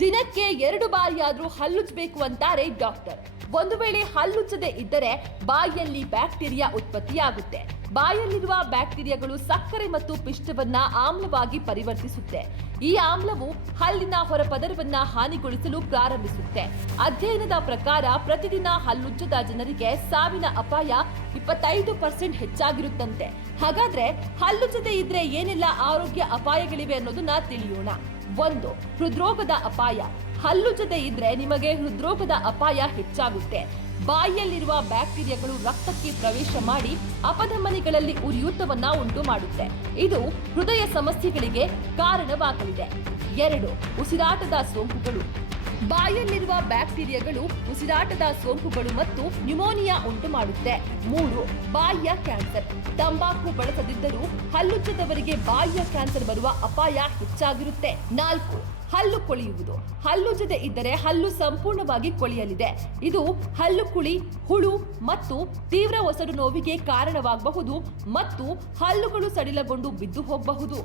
ದಿನಕ್ಕೆ 2 ಬಾರಿಯಾದ್ರೂ ಹಲ್ಲುಜ್ಜಬೇಕು ಅಂತಾರೆ ಡಾಕ್ಟರ್. ಒಂದು ವೇಳೆ ಹಲ್ಲುಜ್ಜದೆ ಇದ್ದರೆ ಬಾಯಿಯಲ್ಲಿ ಬ್ಯಾಕ್ಟೀರಿಯಾ ಉತ್ಪತ್ತಿಯಾಗುತ್ತೆ. ಬಾಯಲ್ಲಿರುವ ಬ್ಯಾಕ್ಟೀರಿಯಾಗಳು ಸಕ್ಕರೆ ಮತ್ತು ಪಿಷ್ಟವನ್ನ ಆಮ್ಲವಾಗಿ ಪರಿವರ್ತಿಸುತ್ತೆ. ಈ ಆಮ್ಲವು ಹಲ್ಲಿನ ಹೊರಪದರವನ್ನ ಹಾನಿಗೊಳಿಸಲು ಪ್ರಾರಂಭಿಸುತ್ತೆ. ಅಧ್ಯಯನದ ಪ್ರಕಾರ ಪ್ರತಿದಿನ ಹಲ್ಲುಜ್ಜದ ಜನರಿಗೆ ಸಾವಿನ ಅಪಾಯ 25% ಹೆಚ್ಚಾಗಿರುತ್ತಂತೆ. ಹಾಗಾದ್ರೆ ಹಲ್ಲುಜ್ಜದೆ ಇದ್ರೆ ಏನೆಲ್ಲ ಆರೋಗ್ಯ ಅಪಾಯಗಳಿವೆ ಅನ್ನೋದನ್ನ ತಿಳಿಯೋಣ. 1. ಹೃದ್ರೋಗದ ಅಪಾಯ. ಹಲ್ಲುಜ್ಜದೆ ಇದ್ರೆ ನಿಮಗೆ ಹೃದ್ರೋಗದ ಅಪಾಯ ಹೆಚ್ಚಾಗುತ್ತೆ. ಬಾಯಿಯಲ್ಲಿರುವ ಬ್ಯಾಕ್ಟೀರಿಯಾಗಳು ರಕ್ತಕ್ಕೆ ಪ್ರವೇಶ ಮಾಡಿ ಅಪಧಮನಿಗಳಲ್ಲಿ ಉರಿಯೂತವನ್ನ ಉಂಟು ಮಾಡುತ್ತೆ. ಇದು ಹೃದಯ ಸಮಸ್ಯೆಗಳಿಗೆ ಕಾರಣವಾಗಲಿದೆ. 2. ಉಸಿರಾಟದ ಸೋಂಕುಗಳು. ಬಾಯಲ್ಲಿರುವ ಬ್ಯಾಕ್ಟೀರಿಯಾಗಳು ಉಸಿರಾಟದ ಸೋಂಕುಗಳು ಮತ್ತು ನ್ಯುಮೋನಿಯಾ ಉಂಟು ಮಾಡುತ್ತೆ. 3. ಬಾಯಿಯ ಕ್ಯಾನ್ಸರ್. ತಂಬಾಕು ಬಳಸದಿದ್ದರೂ ಹಲ್ಲುಜ್ಜದವರಿಗೆ ಬಾಯಿಯ ಕ್ಯಾನ್ಸರ್ ಬರುವ ಅಪಾಯ ಹೆಚ್ಚಾಗಿರುತ್ತೆ. 4. ಹಲ್ಲು ಕೊಳೆಯುವುದು. ಹಲ್ಲುಜ್ಜದೆ ಇದ್ದರೆ ಹಲ್ಲು ಸಂಪೂರ್ಣವಾಗಿ ಕೊಳೆಯಲಿದೆ. ಇದು ಹಲ್ಲು ಕುಳಿ, ಹುಳು ಮತ್ತು ತೀವ್ರ ಒಸಡು ನೋವಿಗೆ ಕಾರಣವಾಗಬಹುದು ಮತ್ತು ಹಲ್ಲುಗಳು ಸಡಿಲಗೊಂಡು ಬಿದ್ದು ಹೋಗಬಹುದು.